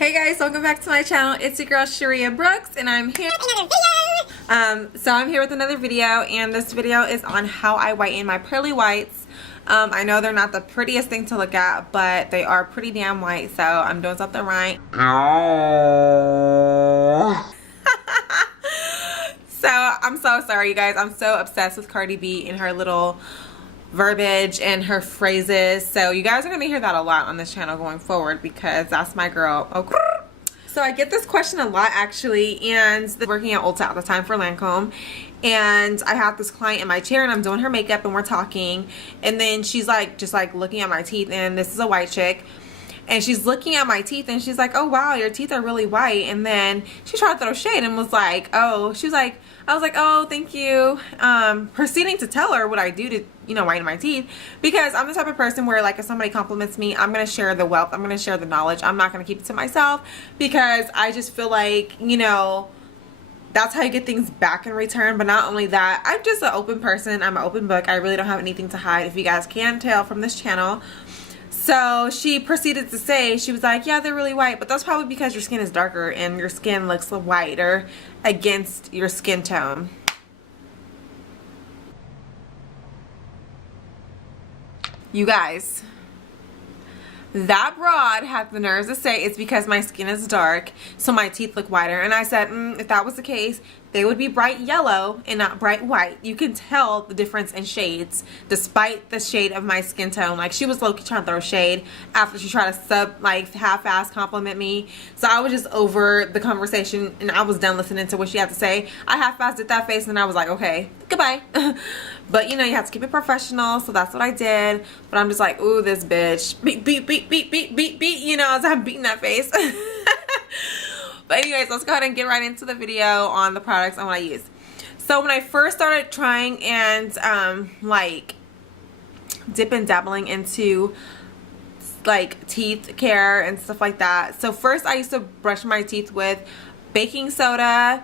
Hey guys, welcome back to my channel. It's your girl Sharia Brooks and I'm here with another video. So I'm here with another video, and this video is on how I whiten my pearly whites. I know they're not the prettiest thing to look at, but they are pretty damn white, so I'm doing something right. So I'm so sorry you guys. I'm so obsessed with Cardi B and her little verbiage and her phrases, so you guys are gonna hear that a lot on this channel going forward because that's my girl. Okay. So I get this question a lot actually, and working at Ulta at the time for Lancome, and I have this client in my chair and I'm doing her makeup and we're talking, and then she's like just like looking at my teeth, and this is a white chick, and she's looking at my teeth and she's like, oh wow, your teeth are really white. And then she tried to throw shade and was like, oh, she was like, I was like, oh, thank you. Proceeding to tell her what I do to, you know, whiten my teeth, because I'm the type of person where, like, if somebody compliments me, I'm going to share the wealth. I'm going to share the knowledge. I'm not going to keep it to myself, because I just feel like, you know, that's how you get things back in return. But not only that, I'm just an open person. I'm an open book. I really don't have anything to hide, if you guys can tell from this channel. So she proceeded to say, she was like, yeah, they're really white, but that's probably because your skin is darker and your skin looks whiter against your skin tone. You guys, that broad had the nerves to say it's because my skin is dark, so my teeth look whiter. And I said, if that was the case, they would be bright yellow and not bright white. You can tell the difference in shades despite the shade of my skin tone. Like, she was low-key trying to throw shade after she tried to half-ass compliment me. So I was just over the conversation and I was done listening to what she had to say. I half-assed did that face and I was like, okay, goodbye. But you know, you have to keep it professional, so that's what I did. But I'm just like, ooh, this bitch, beat, beat, beat, beat, beat, beat, beat, you know, as I'm beating that face. But anyways, let's go ahead and get right into the video on the products and what I use. So when I first started trying and like dip and dabbling into like teeth care and stuff like that. So first I used to brush my teeth with baking soda,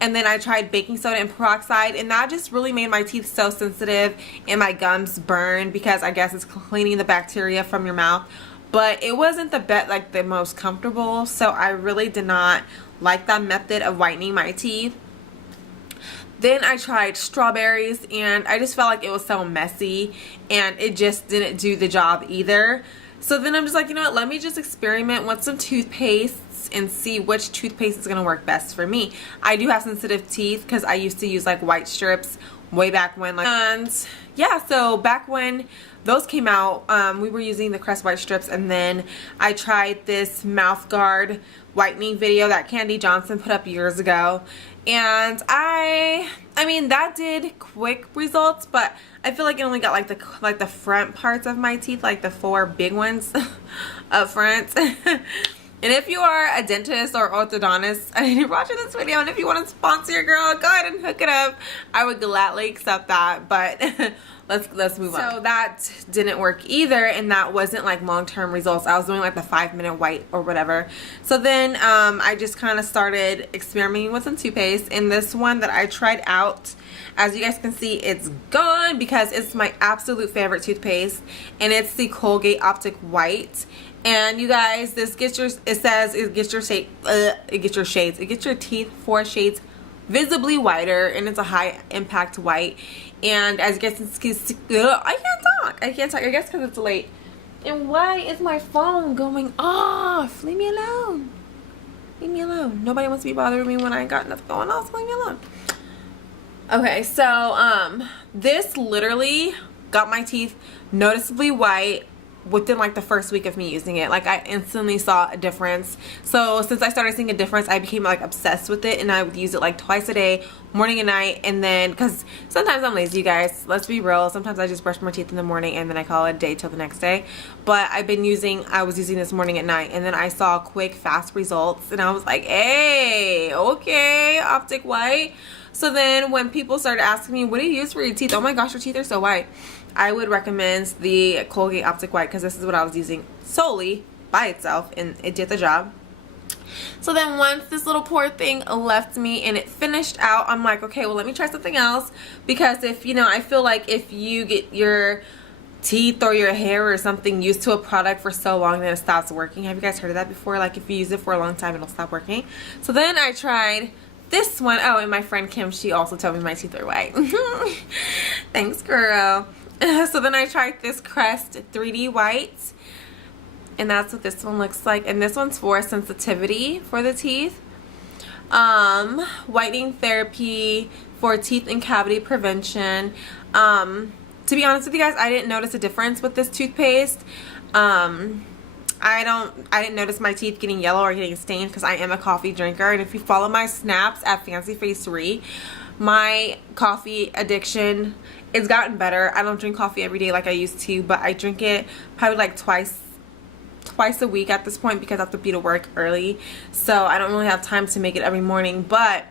and then I tried baking soda and peroxide, and that just really made my teeth so sensitive and my gums burn, because I guess it's cleaning the bacteria from your mouth. But it wasn't the most comfortable, so I really did not like that method of whitening my teeth. Then I tried strawberries, and I just felt like it was so messy and it just didn't do the job either. So then I'm just like, you know what, let me just experiment with some toothpastes and see which toothpaste is going to work best for me. I do have sensitive teeth because I used to use like white strips way back when, and yeah, so back when those came out, we were using the Crest white strips, and then I tried this mouth guard whitening video that Candy Johnson put up years ago, and I mean that did quick results, but I feel like it only got like the front parts of my teeth, like the 4 big ones up front. And if you are a dentist or orthodontist and you're watching this video, and if you want to sponsor your girl, go ahead and hook it up. I would gladly accept that, but let's move on. So that didn't work either, and that wasn't like long-term results. I was doing like the 5-minute white or whatever. So then I just kind of started experimenting with some toothpaste, and this one that I tried out, as you guys can see, it's gone because it's my absolute favorite toothpaste, and it's the Colgate Optic White. And you guys, this gets your, it says it gets your shade, it gets your shades, it gets your teeth 4 shades visibly whiter, and it's a high impact white. And as you guys can see, I can't talk, I guess because it's late. And why is my phone going off? Leave me alone. Leave me alone. Nobody wants to be bothering me when I ain't got nothing going on, so leave me alone. Okay, so this literally got my teeth noticeably white within like the first week of me using it. Like, I instantly saw a difference. So since I started seeing a difference, I became like obsessed with it, and I would use it like twice a day, morning and night. And then, because sometimes I'm lazy, you guys, let's be real, sometimes I just brush my teeth in the morning and then I call it a day till the next day. But I was using this morning and night, and then I saw quick, fast results, and I was like, hey, okay, Optic White. So then when people started asking me, what do you use for your teeth? Oh my gosh, your teeth are so white. I would recommend the Colgate Optic White, because this is what I was using solely by itself, and it did the job. So then once this little poor thing left me and it finished out, I'm like, okay, well, let me try something else, because if, you know, I feel like if you get your teeth or your hair or something used to a product for so long that it stops working. Have you guys heard of that before? Like if you use it for a long time, it'll stop working. So then I tried this one. Oh, and my friend Kim, she also told me my teeth are white. Thanks, girl. So then I tried this Crest 3D White, and that's what this one looks like. And this one's for sensitivity for the teeth. Whitening therapy for teeth and cavity prevention. To be honest with you guys, I didn't notice a difference with this toothpaste. I didn't notice my teeth getting yellow or getting stained because I am a coffee drinker. And if you follow my snaps at Fancy Face 3, my coffee addiction, it's gotten better. I don't drink coffee every day like I used to, but I drink it probably like twice a week at this point because I have to be to work early. So I don't really have time to make it every morning. But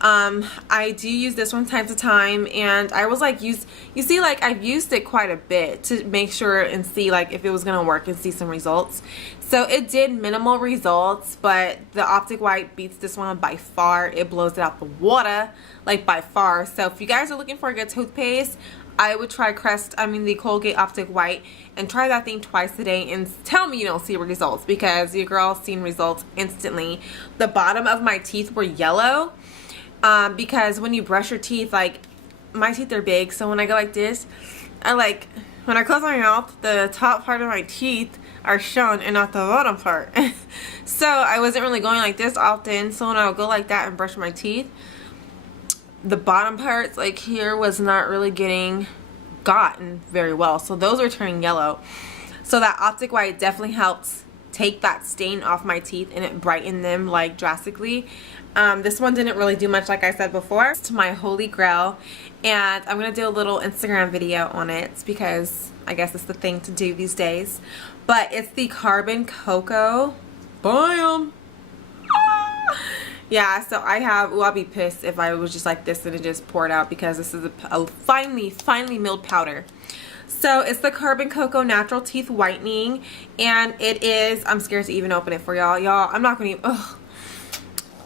I do use this from time to time, and I was like, you see, like I've used it quite a bit to make sure and see like if it was gonna work and see some results. So it did minimal results, but the Optic White beats this one by far. It blows it out the water, like by far. So if you guys are looking for a good toothpaste, I would try the Colgate Optic White, and try that thing twice a day and tell me you don't see results, because your girl's seen results instantly. The bottom of my teeth were yellow. Because when you brush your teeth, like my teeth are big, so when I go like this, when I close my mouth, the top part of my teeth are shown and not the bottom part. So I wasn't really going like this often, so when I would go like that and brush my teeth, the bottom parts like here was not really getting gotten very well, so those were turning yellow. So that Optic White definitely helps take that stain off my teeth, and it brightened them like drastically. This one didn't really do much, like I said before. It's my holy grail, and I'm gonna do a little Instagram video on it because I guess it's the thing to do these days. But it's the Carbon Cocoa. Bam! Yeah, so I'll be pissed if I was just like this and it just poured out, because this is a finely milled powder. So it's the Carbon Cocoa Natural Teeth Whitening, and it is, I'm scared to even open it for y'all. Y'all, I'm not gonna even,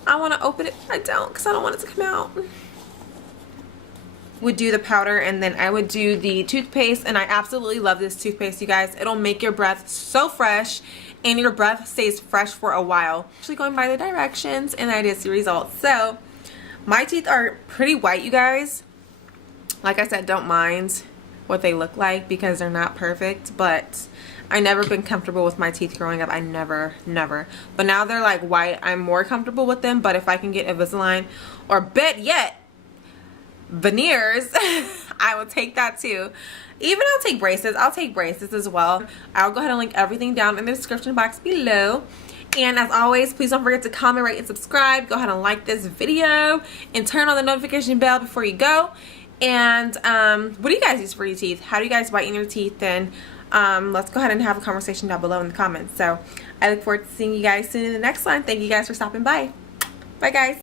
I want to open it, but I don't, because I don't want it to come out. Would do the powder, and then I would do the toothpaste, and I absolutely love this toothpaste, you guys. It'll make your breath so fresh, and your breath stays fresh for a while. Actually going by the directions, and I did see results. So my teeth are pretty white, you guys. Like I said, don't mind what they look like because they're not perfect, but I never been comfortable with my teeth growing up. I never. But now they're like white, I'm more comfortable with them. But if I can get Invisalign, or bet yet veneers, I will take that too. Even I'll take braces. I'll take braces as well. I'll go ahead and link everything down in the description box below. And as always, please don't forget to comment, rate, and subscribe. Go ahead and like this video and turn on the notification bell before you go. And what do you guys use for your teeth? How do you guys whiten your teeth? And let's go ahead and have a conversation down below in the comments. So I look forward to seeing you guys soon in the next one. Thank you guys for stopping by. Bye, guys.